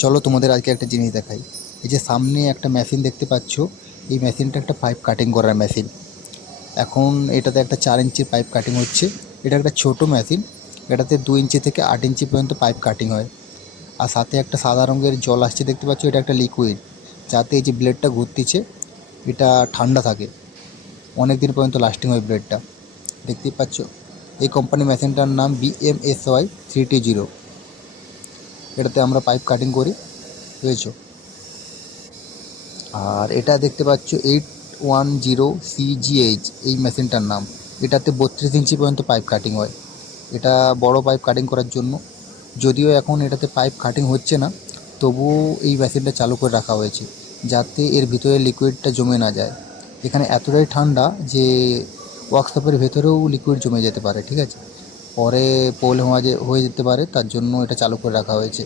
চলো তোমাদের আজকে একটা জিনিস দেখাই। এই যে সামনে একটা মেশিন দেখতে পাচ্ছ, এই মেশিনটা একটা পাইপ কাটিং করার মেশিন। এখন এটাতে একটা 4 ইঞ্চির পাইপ কাটিং হচ্ছে। এটা একটা ছোট মেশিন। এটাতে 2 ইঞ্চি থেকে 8 ইঞ্চি পর্যন্ত পাইপ কাটিং হয়। আর সাথে একটা সাদা রঙের জল আসছে দেখতে পাচ্ছ, এটা একটা লিকুইড, যাতে এই যে ব্লেডটা ঘুরতিছে এটা ঠান্ডা থাকে, অনেক দিন পর্যন্ত লাস্টিং হয় ব্লেডটা। দেখতেই পাচ্ছ, এই কোম্পানি মেশিনটার নাম BMSY 3T0। এটাতে আমরা পাইপ কাটিং করি, বুঝেছো। আর এটা দেখতে পাচ্ছ 810CGH, এই মেশিনটার নাম। এটাতে 32 ইঞ্চি পর্যন্ত পাইপ কাটিং হয়। এটা বড় পাইপ কাটিং করার জন্য। যদিও এখন এটাতে পাইপ কাটিং হচ্ছে না, তবুও এই মেশিনটা চালু করে রাখা হয়েছে, যাতে এর ভিতরে লিকুইডটা জমে না যায়। এখানে এতটাই ঠান্ডা যে ওয়ার্কশপের ভেতরেও লিকুইড জমে যেতে পারে, ঠিক আছে। পরে প্রবলেম হয়ে যেতে পারে, তার জন্য এটা চালু করে রাখা হয়েছে।